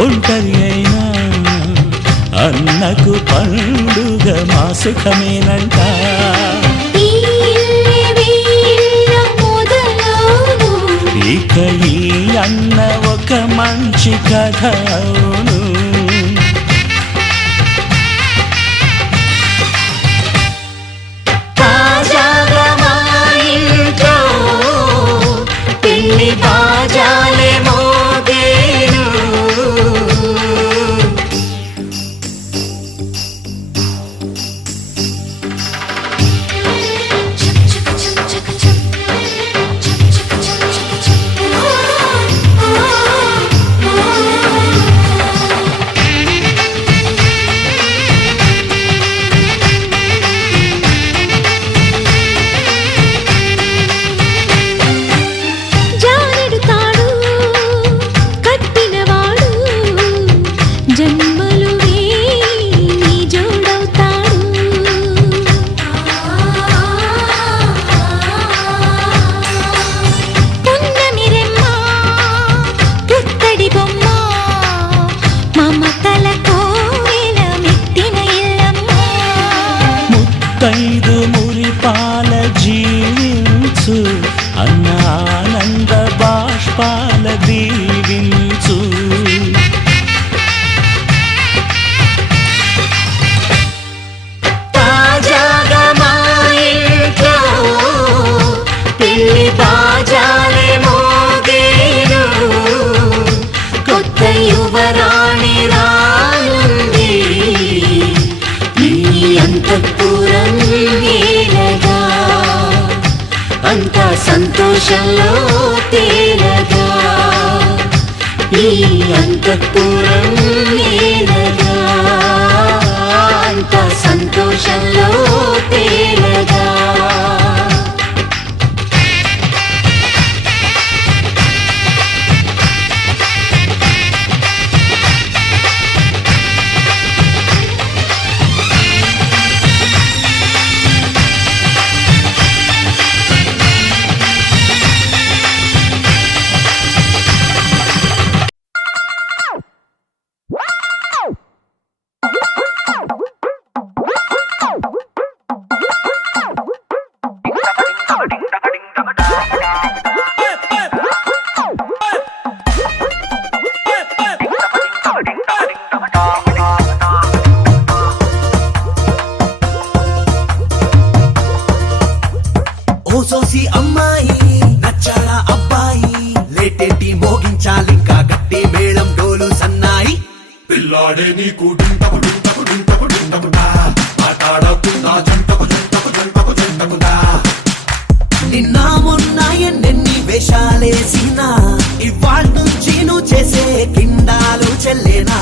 ఒంటరి అయినా అన్నకు పండుగ మా సుఖమేనంట. ఇక ఈ అన్న ఒక మంచి కథ అవును. తాజాగా మా ఇంట్లో పెళ్లి బాజాలే మోగేను. ముత్తైదు మురిపాల జీవించు అన్న ఆనంద బాష్పాల దీవించు. తాజాగా మా ఇంట్లో పెళ్లి బాజాలే మోగేను. కొత్త యువరాణి రానుంది అంతఃపురం ఏలగా. అంతా సంతోషంలో తేలగా. ఈ అంతఃపురం ఏలగా. అంతా సంతోషంలో తేలగా. ఓసోసి అమ్మాయి నచ్చాడా అబ్బాయి, లేటేంటి మోగించాలింకా గట్టి మేళం డోలు సన్నాయి. పిల్లాడే నీకు డింటకు డింటకు డింటకు డింటకుదా, ఆటాడకుండా జంటకు జంటకు జంటకు జంటకుదా. నిన్న మొన్న ఎన్నెన్ని వేషాలేసినా ఇవాళ నుంచి నువ్వు చేసే కిండాలు చెల్లేనా.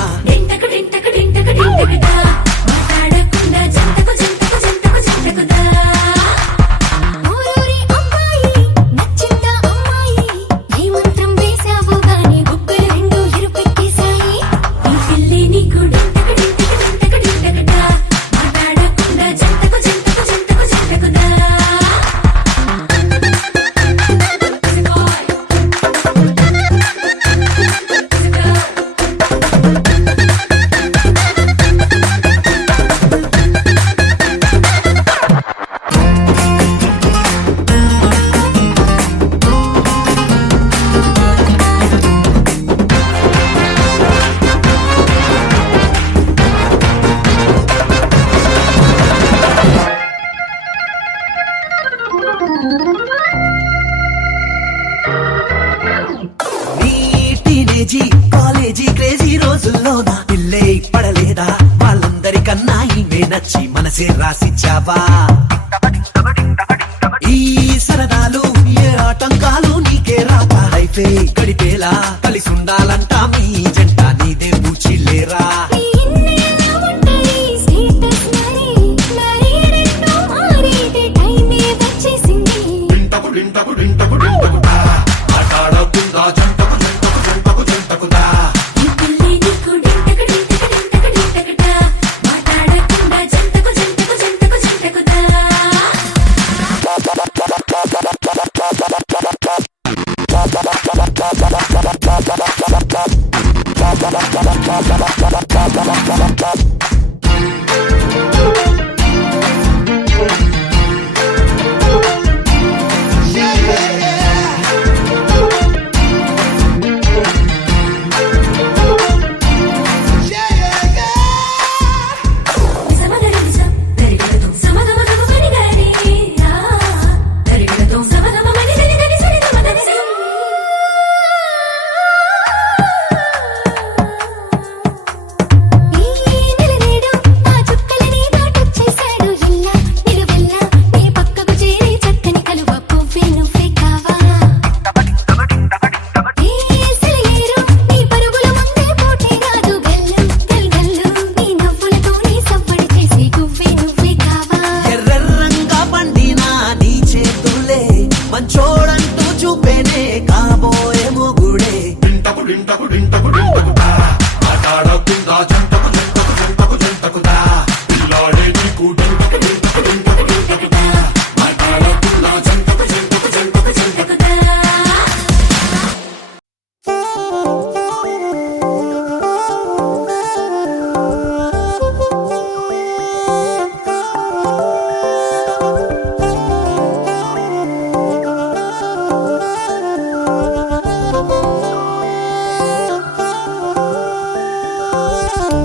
కాలేజీ క్రేజీ రోజుల్లో నా పిల్లే పడలేదా, వాళ్ళందరికన్నా ఈమె నచ్చి మనసే రాసిచ్చావా. ఈ సరదాలు ఏ ఆటంకాలు నీకే రాక లైఫే గడిపేలా కలిసి ఉండాలంటా మీ జంట నీదే పూచిల్లేరా. Blah blah blah blah blah blah blah blah blah blah blah blah.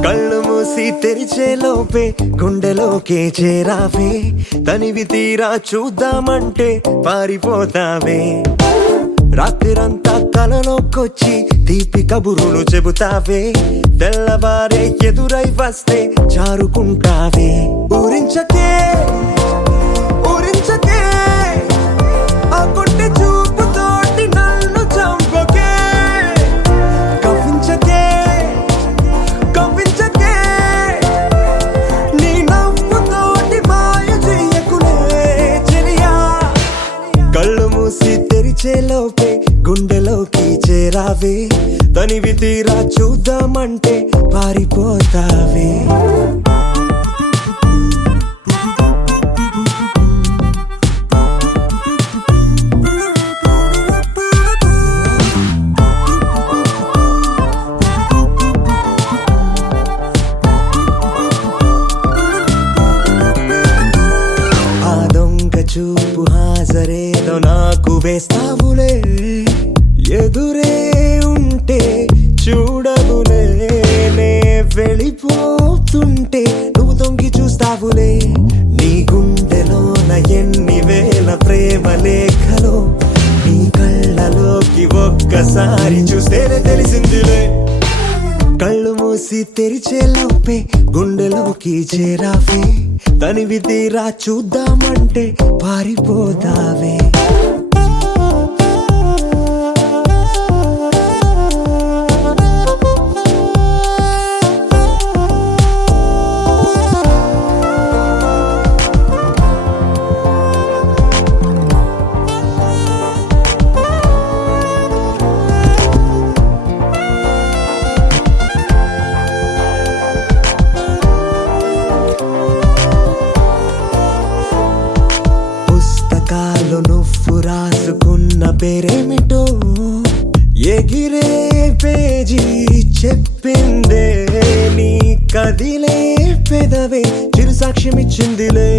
కళ్ళు మూసి తెరిచే లోపే గుండెలోకే చేరావే తనివి తీరా చూద్దామంటే పారిపోతావే రాత్రిరంతా కలలోకొచ్చి తీపి కబురులు చెబుతావే తెల్లవారే ఎదురై వస్తే జారుకుంటావే ఊరించకే ఊరించకే ఆ కొట్టి చూపుతోటి నన్ను చంపకే కవ్వించకే కవ్వించకే నీ నవ్వుతోటి మాయ చెయ్యకులే చెలియా కళ్ళు మూసి తెరిచే లోపే గుండెలోకి చేరావే తనివి తీరా చూద్దామంటే పారిపోతావే చూపు హాజరేదో నాకు వేస్తావులే ఎదురే ఉంటే చూడవులే నే వెళ్ళిపోతుంటే నువ్వు తొంగి చూస్తావులే నీ గుండెలోన ఎన్ని వేల ప్రేమ లేఖలో నీ కళ్ళలోకి ఒక్కసారి చూస్తేనే తెలిసిందిలే కళ్ళు మూసి తెరిచే లోపే గుండెలోకి చేరావే తనివి తీరా చూద్దామంటే పారిపోతావే నువ్వు రాసుకున్న పేరేమిటో ఎగిరే పేజీ చెప్పిందే నీ కదిలే పెదవే చిరు సాక్ష్యమిచ్చిందిలే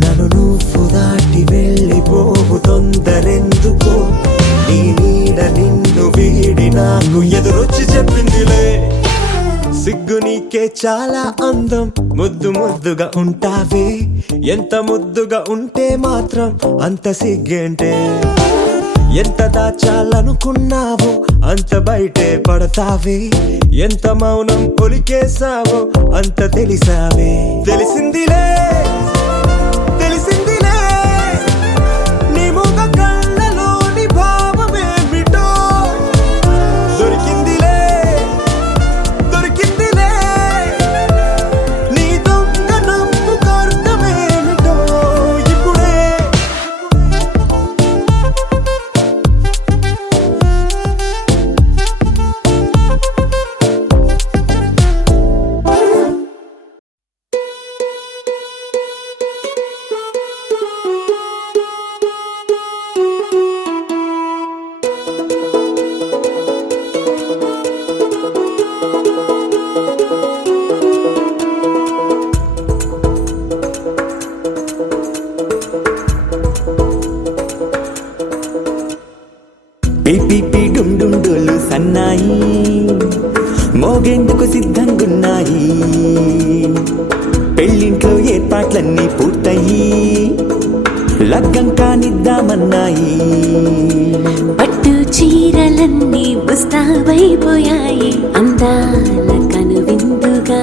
నన్ను నువ్వు దాటి వెళ్ళిపోవు తొందరెందుకో నీ నీడ నిన్ను వీడి నాకు ఎదురొచ్చి చెప్పిందిలే సిగ్గు నీకే చాలా అందం ముద్దు ముద్దుగా ఉంటావే ఎంత ముద్దుగా ఉంటే మాత్రం అంత సిగ్గేంటే ఎంత దాచాలనుకున్నావో అంత బయటే పడతావే ఎంత మౌనం ఒలికేసావో అంత తెలిసావే తెలిసిందిలే తెలిసిందిలే నీ ముఖ కళ్ళలోని భావమేమిటో దొరికిందిలే దొరికిందిలే నీ దొంగ నవ్వు అర్థమేమిటో ఇప్పుడే మోగేందుకు సిద్ధంగున్నాయి పెళ్ళింట్లో ఏర్పాట్లన్నీ పూర్తయి లగ్గం కానిద్దామన్నాయి పట్టు చీరలన్నీ ముస్తాబైపోయాయి అందాల కనువిందుగా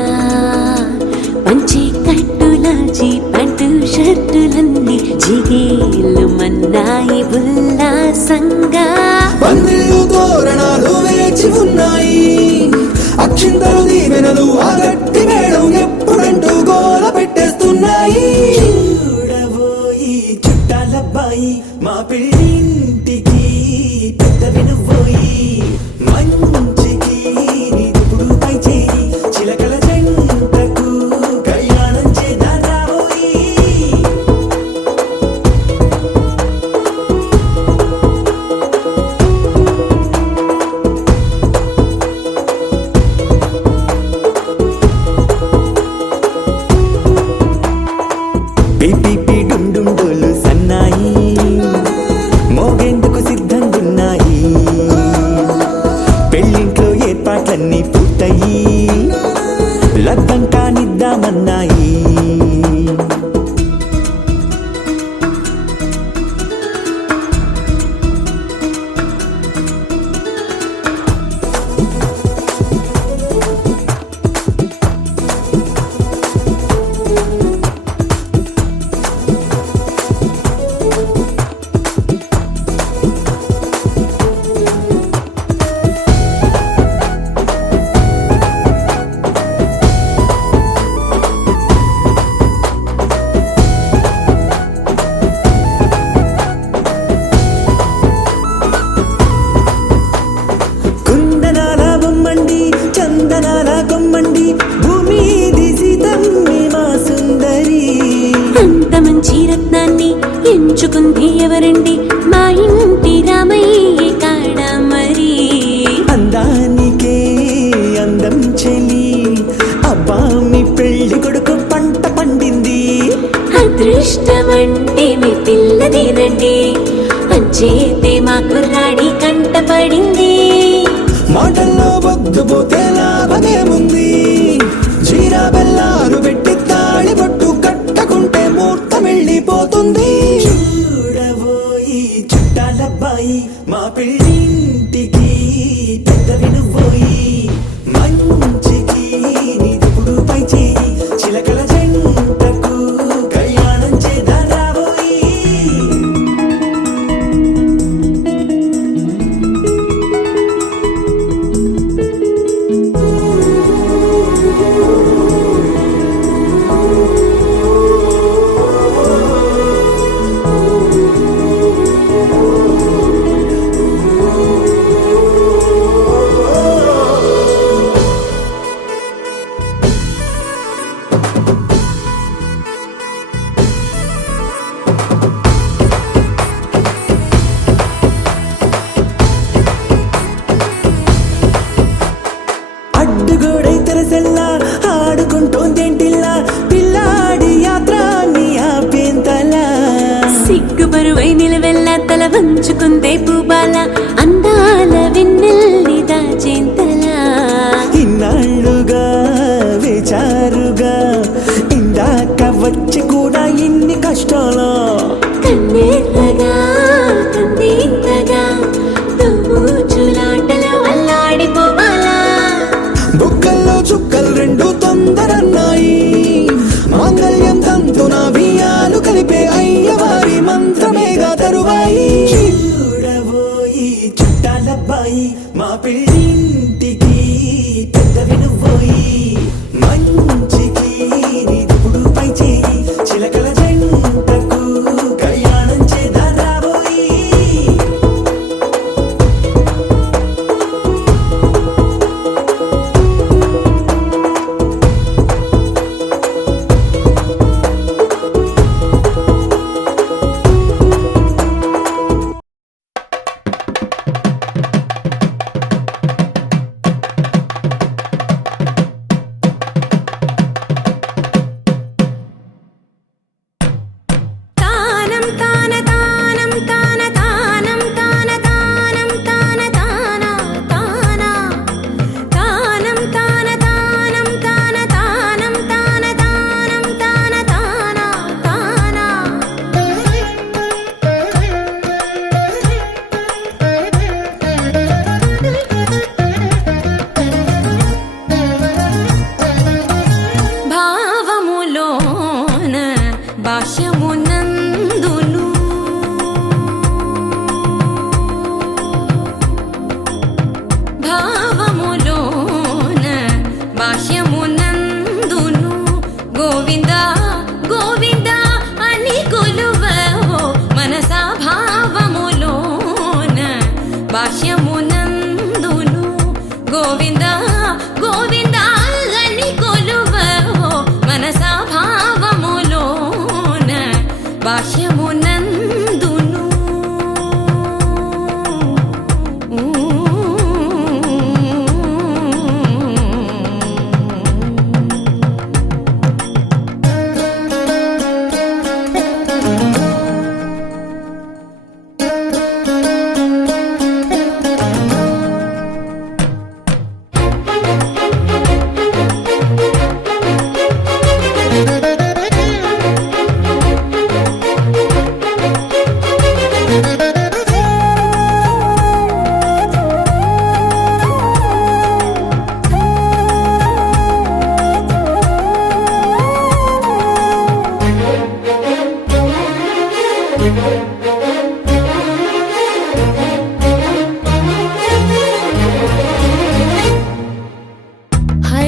పంచి కట్టులాచి పట్టు షర్టులన్నీ జిగేలు మన్నాయి ఉల్లాసంగా పందిళ్ళు తోరణాలు వేచి ఉన్నాయి అక్షింతలు దీవెనలు ఆ గట్టి మేడం ఎప్పుడంటూ గోల పెట్టేస్తున్నాయి చూడబోయి చుట్టాలబ్బాయి మా పెళ్ళింటికి పెద్ద వినుబోయి మంచికి నీదుపుడు పై చేయి చిలకల జంటకు కళ్యాణం చేద్దాం రాబోయి పిపి డుండుండోలు సన్నాయి మోగేందుకు సిద్ధంగున్నాయి పెళ్ళింట్లో ఏర్పాట్లన్నీ పూర్తయి లగ్గం కానిద్దామన్నాయి కుందనాల బొమ్మండి చందనాల కొమ్మండి భూమి దిశితమ్మి మా సుందరి అంత మంచి రత్నాన్ని ఎంచుకుంది ఎవరండి మా ఇంటి రామయ్య కాడ మరి అందానికే అందం చెలి అబ్బా మీ పెళ్లి కొడుకు పంట పండింది అదృష్టమంటే మీ పిల్లదేనండి అంచేతే మా కుర్రాడి కంట పడింది మాటల్లో బొద్దుపోతే లాభమేముంది జీరా బెల్లాలు పెట్టి తాళి పట్టు కట్టకుంటే ముహూర్తం వెళ్ళిపోతుంది చూడబోయి చుట్టాలబ్బాయి మా పెళ్ళింటికి పెద్ద వినుబోయి మంచికి నీదుపుడు పై చేయి చిలకల జంటకు కళ్యాణం చేద్దాం రాబోయి అడ్డుగోడై తెరసెల్లా ఆడుకుంటోందేంటిల్లా పిల్లాడి యాత్ర నీ ఆపేంతలా సిగ్గు బరువై నిలవెల్లా తల వంచుకుందే పూబాల అందాల వెన్నెల్లి దాచేంతలా ఇన్నాళ్ళుగా వేచారుగా ఇందాక వచ్చి కూడా ఇన్ని కష్టాలా కన్నెర్రగా కందింతగా దుమ్ముచులాటలు అల్లాడిపోవాలా బుక్కల్లో చుక్కలు రెండు తొందరన్నాయి మాంగళ్యం తంతున బియ్యాలు కలిపే అయ్యవారి మంత్రమేగా తరువాయి చూడబోయి చుట్టాలబ్బాయి మా పెళ్ళింటికి పెద్ద వినుబోయి మంచికి నీదుపుడు పై చేయి చిలకల జంటకు కళ్యాణం చేద్దాం రాబోయి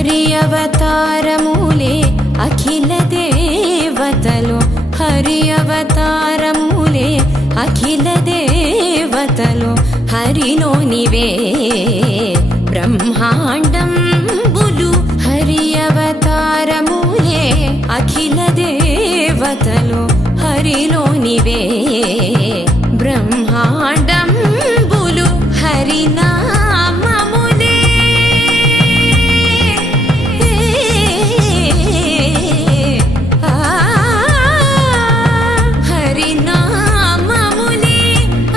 హరి అవతారములే అఖిల దేవతలు హరి అవతారములే అఖిల దేవతలు హరిలోనివే బ్రహ్మాండంబులు హరి అవతారములే అఖిల దేవతలు హరిలోనివే బ్రహ్మాండంబులు హరినామములే హరినామములే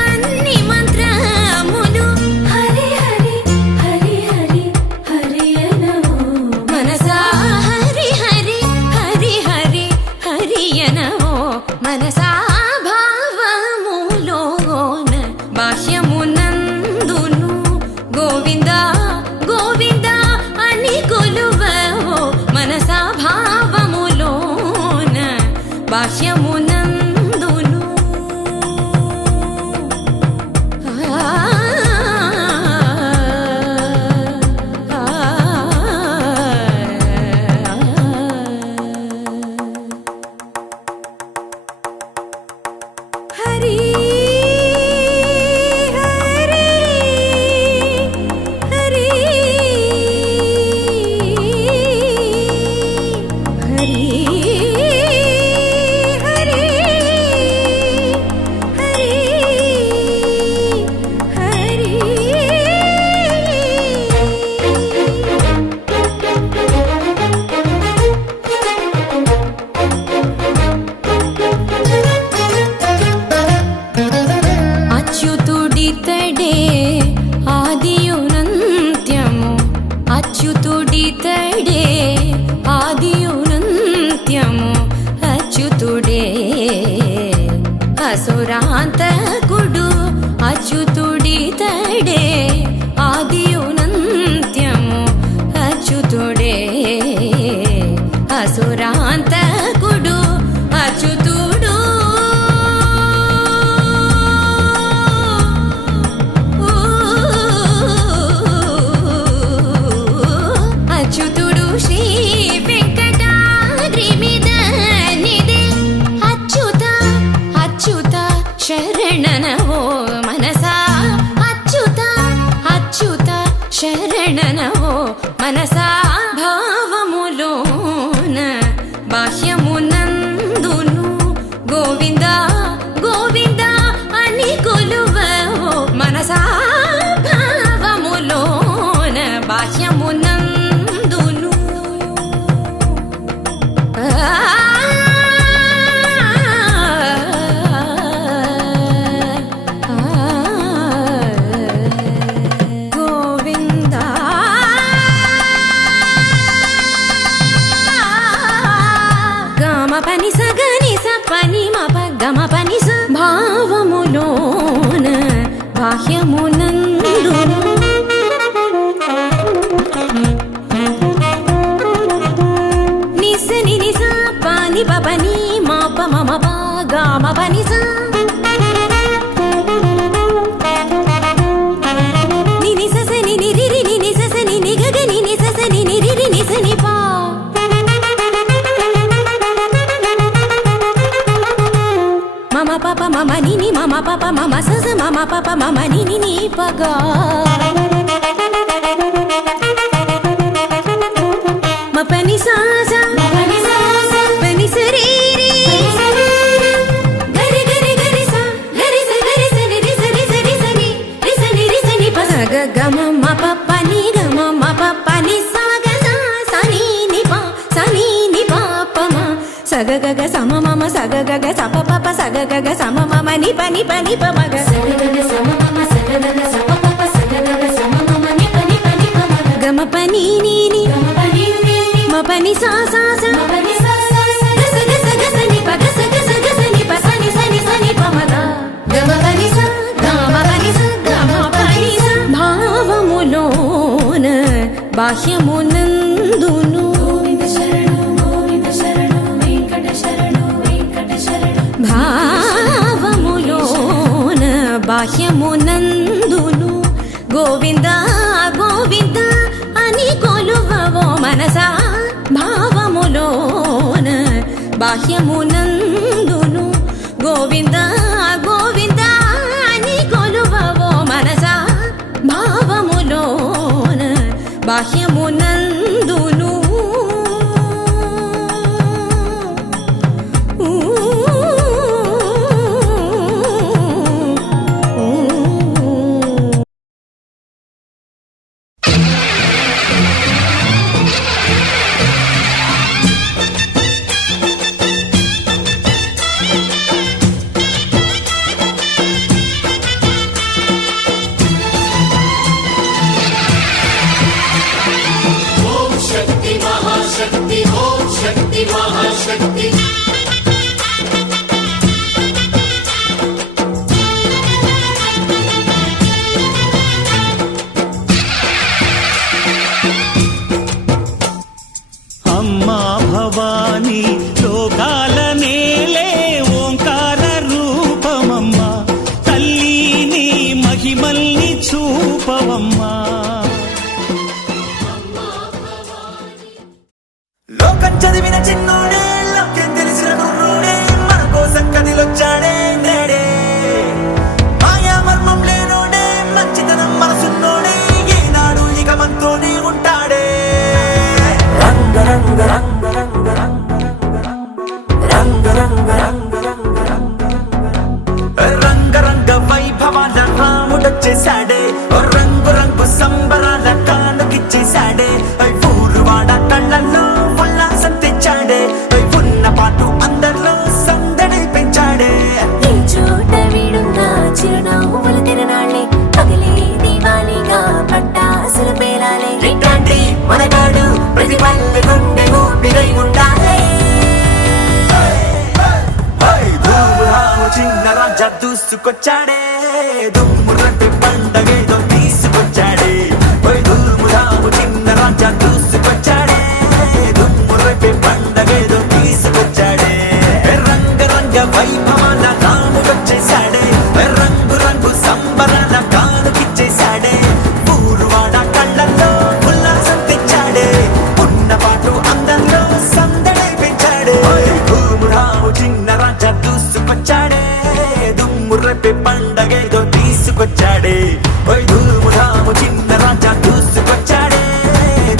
అన్ని మంత్రములు హరి హరి హరి హరి హరి అనవో మనసా హరి హరి హరి హరి హరి అనవో మనసా భావములోన బాహ్యమునందును గోవింద గోవింద అని కొలువవో మనసా భావములోన బాహ్యమునందును హరి హరి హరి హరి హరి హరి అచ్యుతుడితడే ఆదియునంత్యము అచ్యుతుడితడే ఆదియునంత్యము అచ్యుతుడే అసురాంతకుడు అచ్యుతుడితడే ఆదియునంత్యము అచ్యుతుడే అసురాంతకుడు అచ్యుతుడు అచ్యుతుడు శ్రీ వెంకటాద్రి మీద నిదే అచ్యుత అచ్యుత శరణనవో మనసా అచ్యుత అచ్యుత శరణనవో మనసా భావములోన బాహ్యమునందును గోవింద గోవింద అని కొలువవో మనసా భావములోన బాహ్యమునందును గోవింద గమ పని సగని స పని మప గమ పని స భావములోన బాహ్యమునందును నిసని నిస పాని పని మాప మమ పా గమ పని స నిని స ని ని రి రి ని స ని ని గ గ ని స ని ని రి రి ని స ని పా మమ పాప మమ ని మమ పాప మమ స మమ పాప మమ ని ని పగా మ పని సా సా పని స రి రి గరి గరి గరి స ని రి స రి స ని ప స గ గ మ మ ప ప ని గ మ మ ప ప ని స గ స ని ని ప ప మ స గ గ గ స మ మ మ స గ గ గ స ప ప ప స గ గ గ స మ మ మ ని ప మ గ స గ గ గ స మ మ మ స గ గ గ స ప ప ప స గ గ గ స మ మ మ ని ప మ గ మ ప ని ని మ ప ని సా సా సా గ స గ స గ స ని ప గ స గ స గ స ని ప స ని ప మ గ గ మ ప ని స గ మ ప ని స గ మ ప ని స భావములోన బాహ్యమునందును భావములోన బాహ్యమునందును గోవింద గోవింద అని కొలు కొలువవో మనసా భావములోన బాహ్యమునందును గోవింద గోవింద నీ కొలువవో మనసా భావములోన బాహ్యమునందును ఓం శక్తి మహాశక్తి ఓం శక్తి మహాశక్తి అమ్మా భవానీ లోకాల నేలే ఓంకార రూపమమ్మా తల్లి నీ మహిమల్ని చూపవమ్మా లోకం చదివిన చిన్నోడే లోకం తెలిసిన గురుడే మన కోసం కదిలొచ్చాడే నేడే మాయా మర్మం లేనోడే మంచితనం మనసున్నోడే ఏనాడు ఇక మనతోనే ఉంటాడే రంగ రంగ రంగ రంగ రంగ రంగ రంగ రంగ రంగ వైభవాల రాముడొచ్చేశాడే రంగు రంగు సంబరాల కానుకిచ్చేశాడే ఊరువాడ కళ్ళల్లో ఉల్లాసం తెచ్చాడే ఉన్న పాటు అందరిలో సందడి పెంచాడే ఈ చోట వీడున్న చిరునవ్వుల తిరణాళ్ళే పగిలే దీవాలిగా పట్టాసులు పేలాలే ఇట్లాంటి మనగాడు ప్రతి పల్లె గుండె ఊపిరై ఉండాలి ధూమురాము చిన్న రాజా దూసుకొచ్చాడే దుమ్ము రట్టి పండగేదో తీసుకొచ్చాడే ధూమురాము చిన్న రాజా దూసుకొచ్చాడే దుమ్ము రట్టి పండగేదో తీసుకొచ్చాడే రంగ రంగ వైభవాల రాముడొచ్చేశాడే రంగు రంగు సంబరాల కానుకిచ్చేశాడే ఊరువాడ కళ్ళల్లో ఉల్లాసం తెచ్చాడే ఉన్న పాటు అందరిలో సందడి పెంచాడే ధూమురాము చిన్న రాజా దూసుకొచ్చాడే దుమ్ము రేపే పండగేదో తీసుకొచ్చాడే ధూమురాము చిన్న రాజా దూసుకొచ్చాడే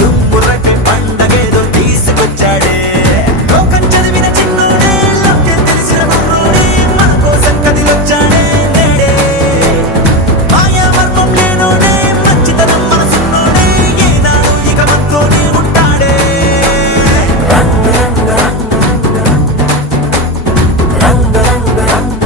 దుమ్ము రేపే పండగేదో తీసుకొచ్చాడే లోకం చదివిన చిన్నోడే లోకం తెలిసిన గురుడే మన కోసం కదిలొచ్చాడే నేడే మాయా మర్మం లేనోడే మంచితనం మనసున్నోడే ఏనాడు ఇక మనతోనే ఉంటాడే రంగ రంగ రంగ రంగ రంగ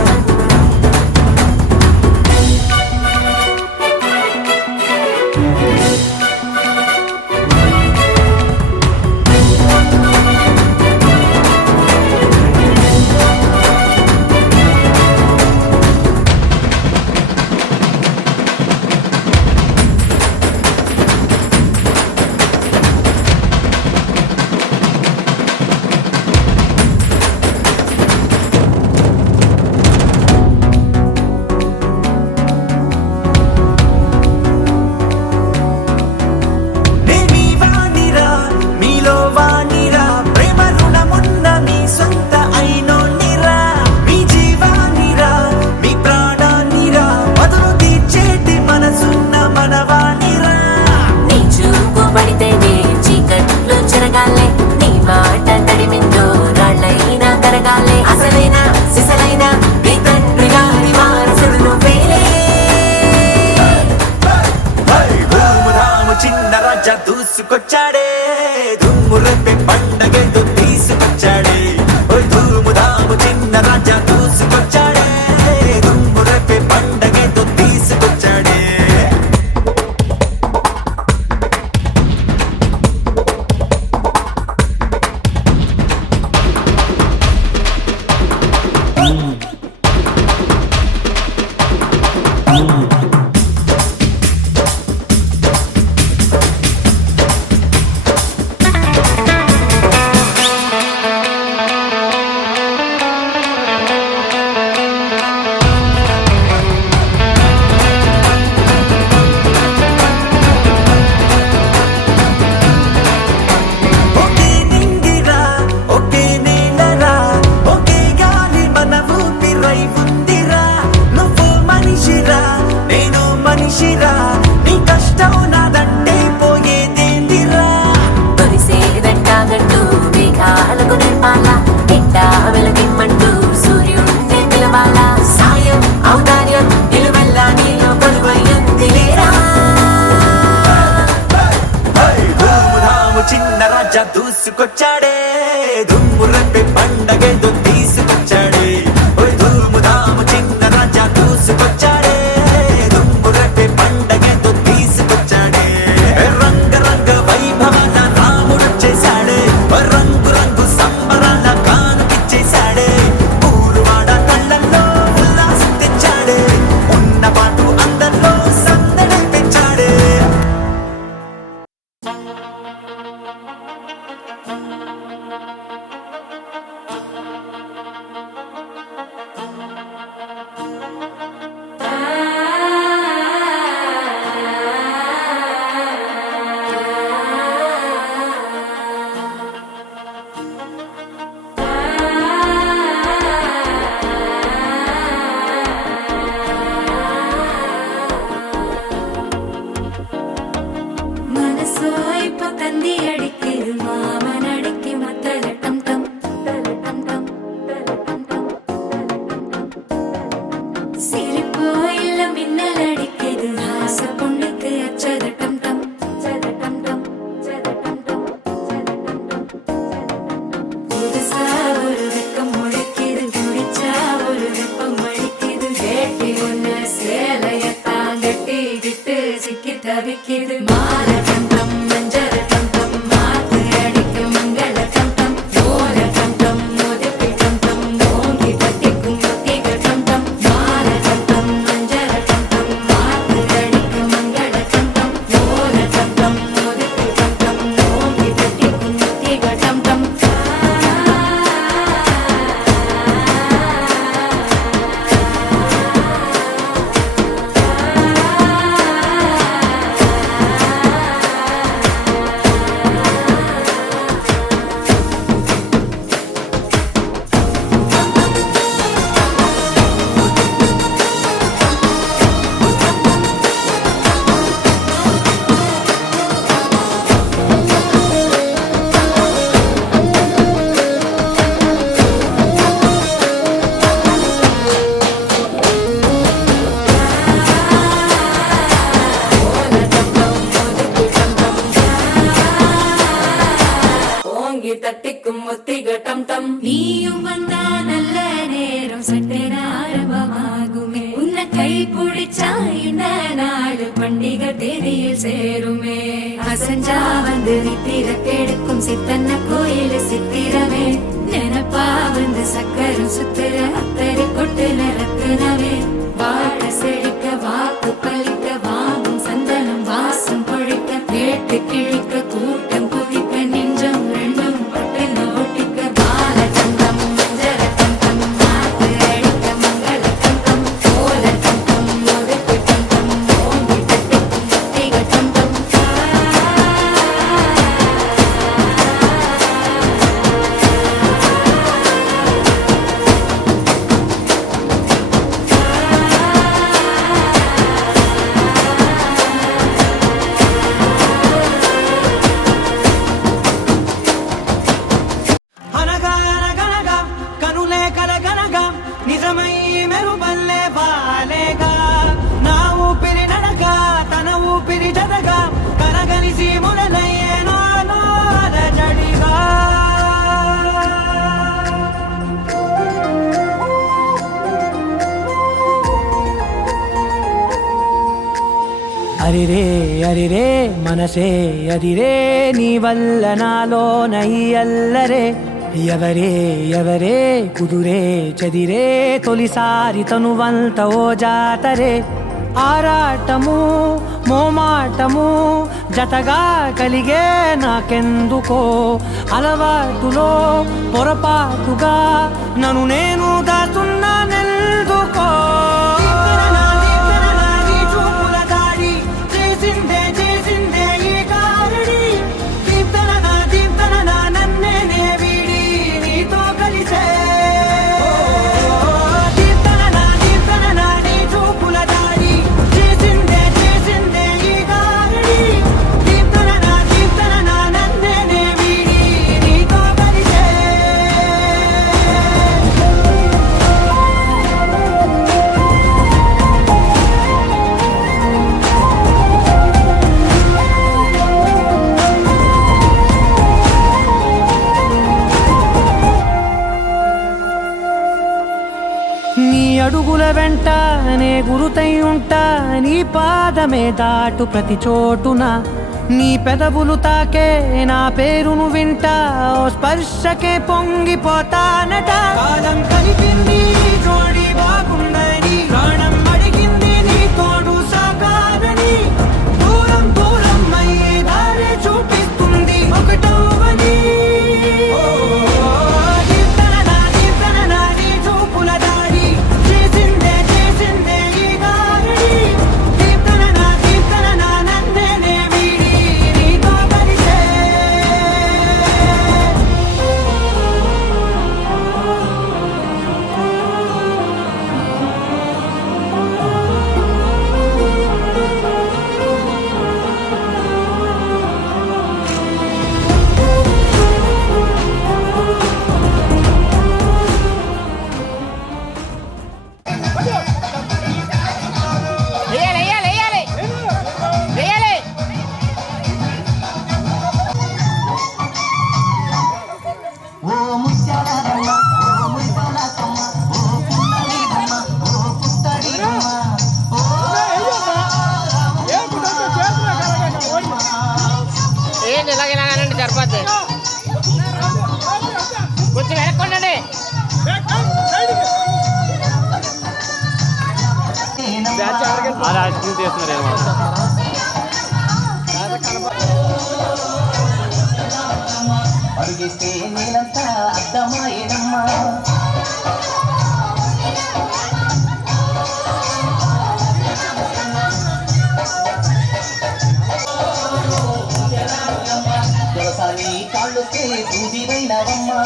నేమి వాణిరా మీలో వాణిరా ప్రేమ రుణమున్న మీ సొంత అయినోనిరా మీ జీవానిరా మీ ప్రాణానిరా మధురు తీర్చేటి మనసున్న మనవాణిరా నీ చూపు పడితేనే చీకట్లు చెరగాలే నీ మాట తడిమిందో రాళ్ళైనా కరగాలే అసలైన సిసలైన నీ తండ్రి గారి వారసుడు నువ్వేలే ధూముధాము చిన్న రాజా దూసుకొచ్చాడే దుమ్ము రేపే పండగేదో తీసుకొచ్చాడే ధూముధాము చిన్న రాజా దూసుకొచ్చాడే దుమ్ము రేపే పండగేదో తీసుకొచ్చాడే చిన్న రాజా దూసుకొచ్చాడే దుమ్ము రేపే పండగేదో తీసుకొచ్చాడే ఓయ్ ధూము ధాము చిన్న రాజా దూసుకొచ్చాడే దుమ్ము రేపే పండగేదో తీసుకొచ్చాడే రంగ రంగ వైభవాన రాముడొచ్చేశాడే రంగు రంగు సంబరాల కానుకిచ్చేశాడే ఊరువాడ కళ్ళల్లో ఉల్లాసం తెచ్చాడే ఉన్న పాటు అందరిలో సందడి పెంచాడే మనసు అయిపోతుంది అడిక్కిరు మామనడిక్కి మత్తల టం టం టం టం సిరిపోయిల్ల మిన్నలడిక్కిరు హాస పొండుకు అచ్చద టం టం புதுசா ஒரு வெக்கம் முளைக்குது குடிச்சா ஒரு வெப்பம் அடிக்குது வேட்டி ஒண்ணு சேலையத்தான் கட்டிக்கிட்டு சிக்கி தவிக்குது மாலை டம்டம் மஞ்சள் டம்டம் மாத்து அடிக்க மங்கள டம்டம் ஓர டம்டம் ஒதுக்கி டம்டம் ஓங்கி தட்டிக்கும் ஒத்திக டம்டம் மாலை டம்டம் மஞ்சள் டம்டம் மாத்து அடிக்க மங்கள டம்டம் ஓர டம்டம் ஒதுக்கி டம்டம் ஓங்கி தட்டிக்கும் ஒத்திக டம்டம் ஓங்கி தட்டிக்கும் ஒத்திக டம் டம் நீயும் வந்தா நல்ல நேரம் சட்டென ஆரம்பமாகுமே உன்னை கை பிடிச்சா இந்த நாடு பண்டிகை தேதியில் சேருமே அசஞ்சா வந்து நித்திர கெடுக்கும் சித்தன்ன கோயில் சித்திரமே நினப்பா வந்து சக்கரம் சுத்துற அத்தரி கொட்டுல ரத்தினமே வாழ செழிக்க வாக்கு பலிக்க வாங்கும் சந்தனம் வாசம் பொழிக்க வேட்டு கிழிக்க கூட்டம் குதிக்க நெஞ்சம் ரெண்டும் பட்டுன்னு ஒட்டிக்க பால தங்கம் மஞ்சள் தங்கம் மாத்து அடிக்க மங்கள தங்கம் கோல தங்கம் ஒதுக்கு தங்கம் ஓங்கி தட்டிக்கும் ஒத்திக தங்கம் అనగా అనగనగా కనులే కలగనగా నిజమై మెరుపల్లే వాలేగా నా ఊపిరి నడక తన ఊపిరి జదగా కలగలిసి మురలయ్యే నాలో అలజడిగా అరిరే మనసే అదిరే నీ వల్ల నాలోన ఈ అల్లరే ఎవరే కుదురే చదిరే తొలిసారి తనువంత ఓ జాతరే ఆరాటము మోమాటము జతగా కలిగే నాకెందుకో అలవాటులో పొరపాటుగా నన్ను నేను దాచున్నానెందుకో వెంట నే గురుతై ఉంటా నీ పాదమే దాటు ప్రతి చోటున నీ పెదవులు తాకే నా పేరును వింటా ఓ స్పర్శకే పొంగిపోతానట కాలం కలిపింది జోడి బాగుందని ప్రాణం అడిగింది నీ తోడు సాగాలని దూరం దూరం అయ్యే దారి చూపిస్తుంది ఒకటవని నీ చూపుల దాడి చేసిందే ఈ గారడి దీప్తన నన్నే వీడి నీతో కలిసే ఏంటి ఇలాగేలాగానండి సరిపోద్ది కొంచెం వెనక్కుండండి అడిగిస్తే నేనంతా అర్థమాయేనమ్మా దొరసాని కాళ్ళొస్తే దూదివైనవమ్మా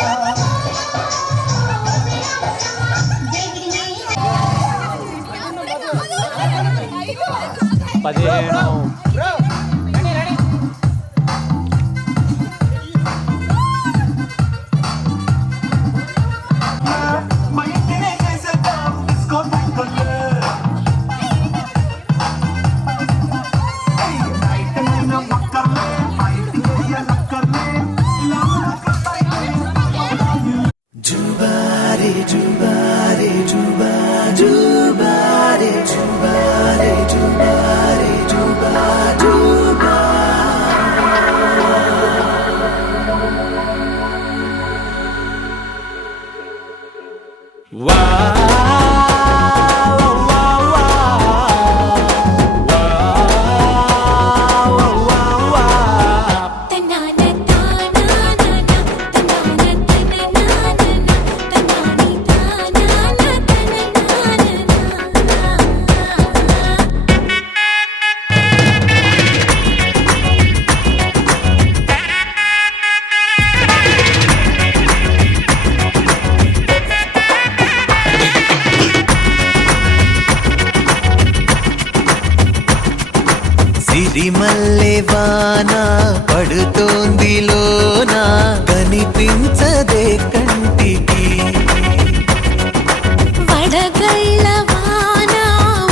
జుబారే జుబారే జుబా జుబారే జుబారే జుబారే జుబా జుబా తన్నాన తానానా తన్నాన తననానా తన్నాని తానానా సిరిమల్లె వాన పడుతోంది లోన కనిపించదే కంటికి వడగళ్ళ వాన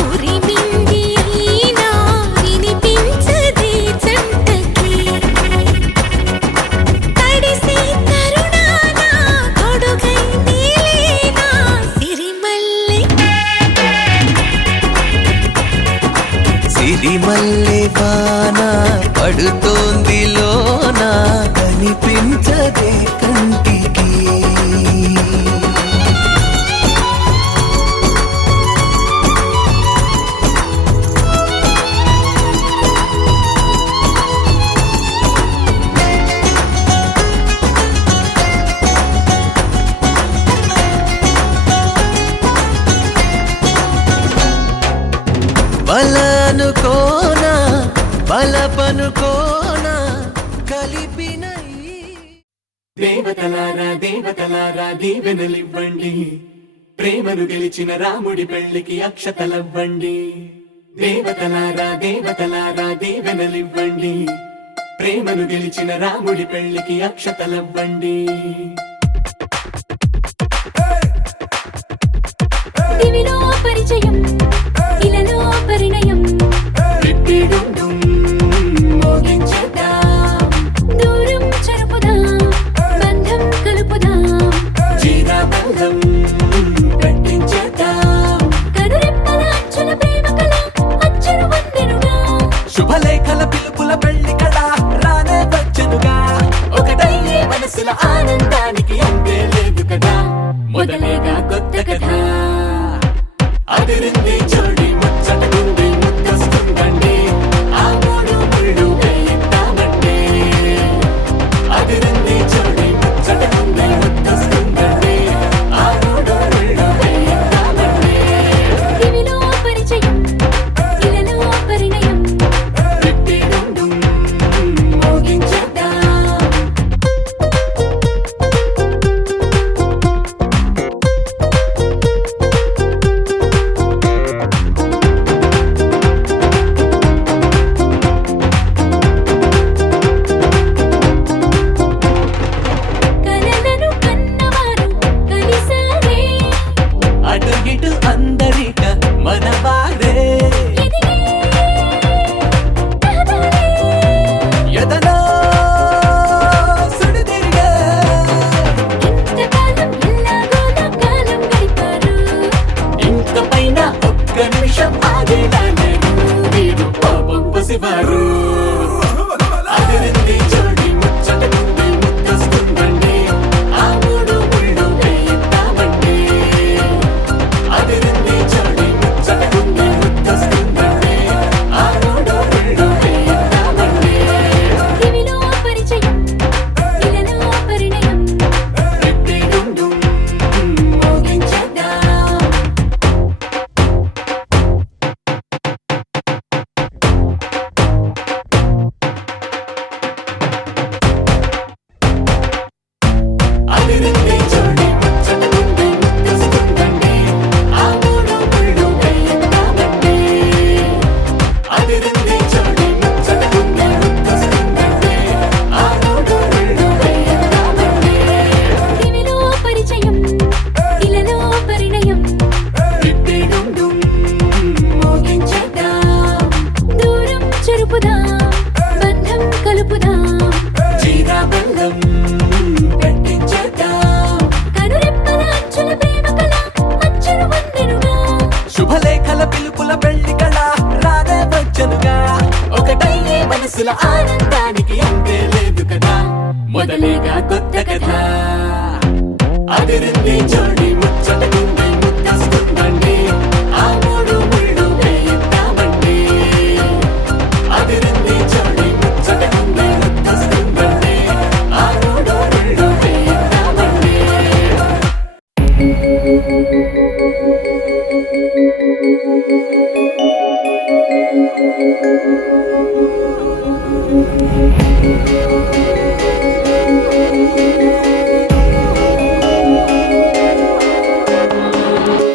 ఉరిమింది అయినా వినిపించదే జంటకి తడిసి కరుణాన కొడుగై నీలేనా సిరిమల్లె సిరిమల్లె వాన పడుతోంది లోన కనిపించదే కంటికి బలనుకోనా బలపనుకోనా కలిపిన దేవతలారా దీవెనలివ్వండి ప్రేమను గెలిచిన రాముడి పెళ్లికి అక్షతలవ్వండి దేవతలారా దీవెనలివ్వండి ప్రేమను గెలిచిన రాముడి పెళ్లికి అక్షతలవ్వండి దివిలో పరిచయం ఇలలో పరిణయం మోగించేద్దాం దూరం చెరుపుదాం బంధం కలుపుదాం జీరా బంధం కట్టించేద్దాం కనురెప్ప బంధం కట్టించేద్దాం. కనురెప్పల అంచుల ప్రేమ కళ మచ్చలు వందెనుగా. శుభలేఖల పిలుపుల పెళ్లి కళ రాదే వచ్చనుగా. ఒకటైనే మనసుల ఆనందానికి అంతే లేదు కదా. మొదలేగా కొత్త కథ అదిరింది జోడి ముచ్చటకుంది ముద్దస్తుందండి. ఆ మూడు ముళ్ళు వేయిద్దామండి. అదిరింది జోడి ముచ్చటకుంది ముద్దస్తుందండి. ఆ మూడు ముళ్ళు వేయిద్దామండి.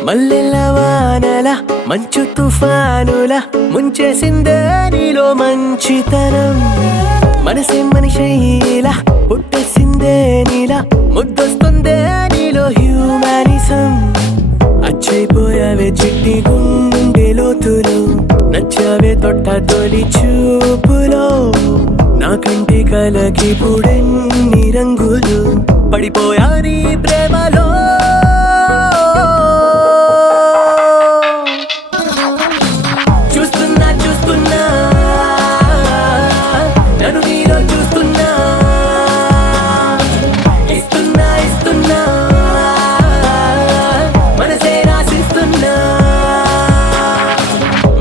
మల్లెల వానల మంచు తుఫానుల ముంచేసిందే నీలో మంచితనం. మనసే మనిషిలా పుట్టేసిందే నీలా ముద్దొస్తుందే నీలో హ్యూమానిజం. అచ్చైపోయావే చిట్టి గుండె లోతులు నచ్చావే తొట్ట తొలి చూపులో. నా కంటి కలకి పుడెన్ని రంగులు పడిపోయా నీ ప్రేమలో. చూస్తున్నా చూస్తున్నా నన్ను నీలో చూస్తున్నా. ఇస్తున్నా ఇస్తున్నా మనసే రాసిస్తున్నా.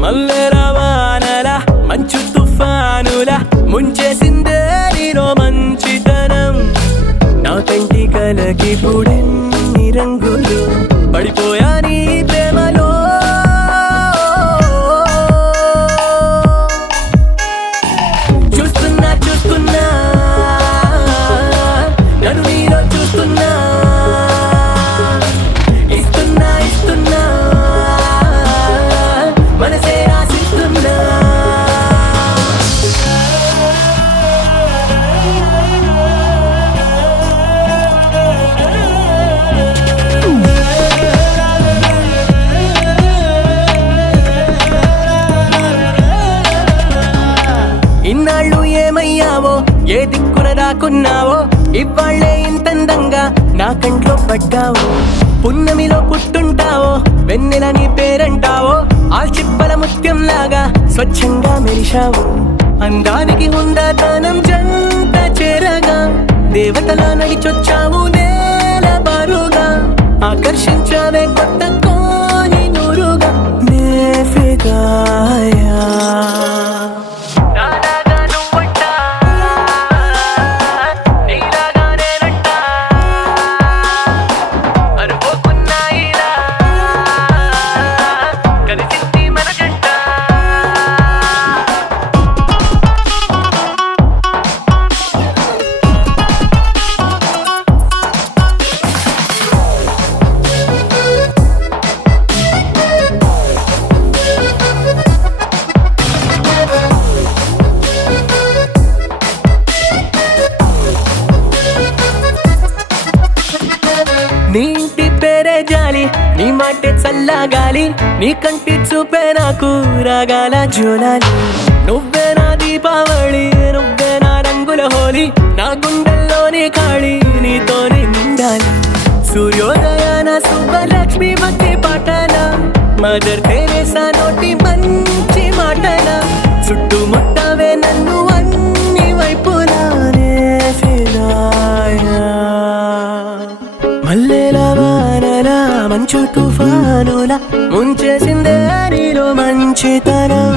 మల్లెల వానల మంచు తుఫానుల ముంచేసిందే నీలో మంచితనం. నా కంటి కలకి పుడెన్ని రంగులు పడిపోయా నీ ప్రేమలో. చూస్తున్నా చూస్తున్నా నన్ను నీలో చూస్తున్నా. ఇస్తున్నా ఇస్తున్నా మనసే రాసిస్తున్నా. ఇన్నాళ్ళు ఏమయ్యావో ఏ దిక్కున దాక్కున్నావో ఇవాళ్లే ఇంతందంగా నా కంట్లో పడ్డావో. పున్నమిలో పుట్టుంటావో వెన్నెల నీ పేరంటావో ఆల్చిప్పల ముత్యం లాగా స్వచ్ఛంగా మెరిశావు. అందానికి హుందాతనం జంట చేరగా దేవతలా నడిచొచ్చావు నేల బారుగా. ఆకర్షించావే కొత్త కోని నూరుగా నే ఫిదాయా. నీ ఇంటి పేరే జాలి నీ మాటే చల్లగాలి నీ కంటి చూపే నాకు రాగాల జోలాలి. నువ్వే నా దీపావళి నువ్వే నా రంగుల హోలీ నా గుండెల్లోని ఖాళీ నీతోనే నిండాలి. సూర్యోదయాన శుభలక్ష్మి భక్తి పాటల మదర్ తెరేసా నోటి మంచి మాటల చుట్టుముట్టవే నన్ను అన్ని వైపులానే ఫిదాయా. మల్లెల వానల మంచు తుఫానుల ముంచేసిందే నీలో మంచితనం.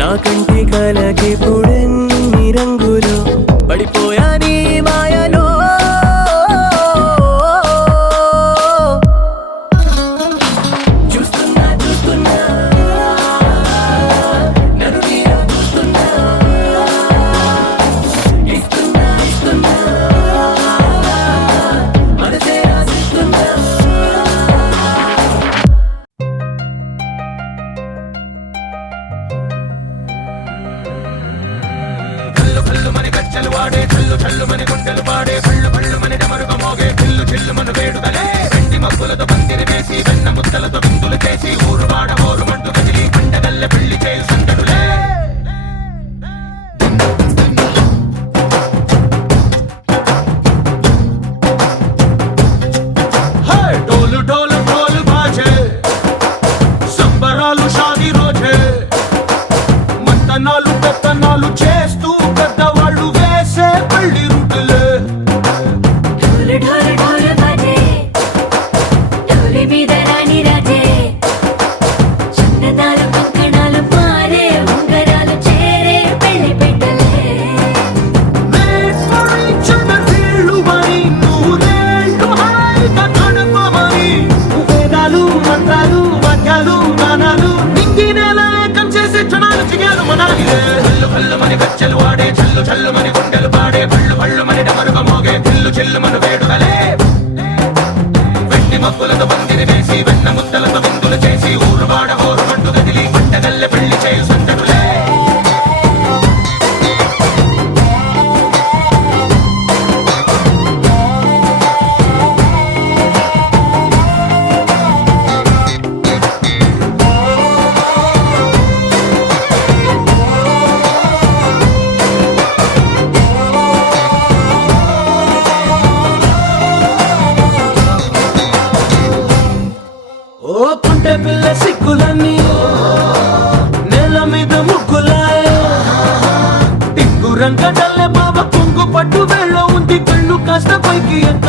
నా కంటి కలకి పుడెన్ని రంగులు పడిపోయా నీ మాయలో. చూస్తున్నా చూస్తున్నా నన్ను నీలో చూస్తున్నా. ఇస్తున్నా ఇస్తున్నా మనసే రాసిస్తున్నా. చల్లు చల్లుమని గుండెలు పాడే పళ్ళు పళ్ళుమని డమరుగ మోగే పిల్లు చెల్లుమను వేడుకలే వెండి మబ్బులతో పందిరి వేసి వెన్న ముద్దలతో విందులు చేసి ఊరు వాడ హోరు మంటు గదిలి పంటగల్లె పెళ్లి చేయు సంతడులే ఓ కుంటే పిల్ల సిక్కులన్నీ నేల మీద ముగ్గులాయ టింగు రంగడల్లే బాబా కొంగు పట్టు వెళ్ళ ఉంది కళ్ళు కాస్త పైకి ఎంత